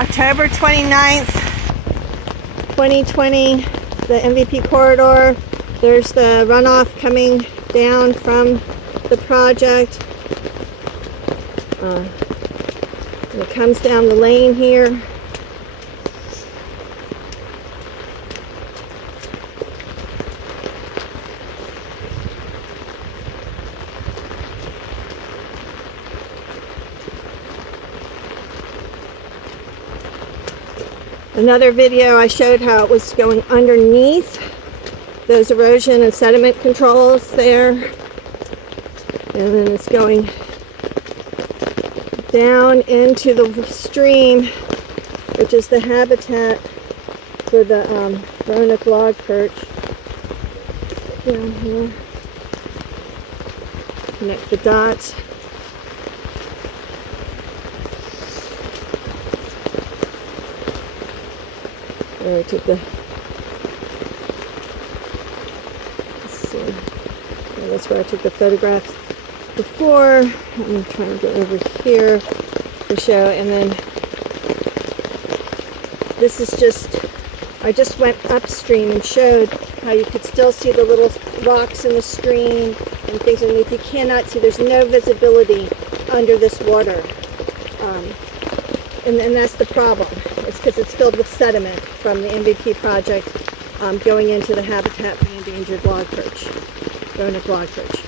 October 29th, 2020, the MVP corridor. There's the runoff coming down from the project. And it comes down the lane here. Another video I showed how it was going underneath those erosion and sediment controls there, and then it's going down into the stream, which is the habitat for the Roanoke log perch. Down here, connect the dots. There I took the, let's see, yeah, that's where I took the photographs before. I'm trying to get over here to show, and then this is just, I just went upstream and showed how you could still see the little rocks in the stream and things underneath. You cannot see, there's no visibility under this water. And that's the problem. It's because it's filled with sediment from the MVP project going into the habitat for the endangered log perch, Roanoke log perch.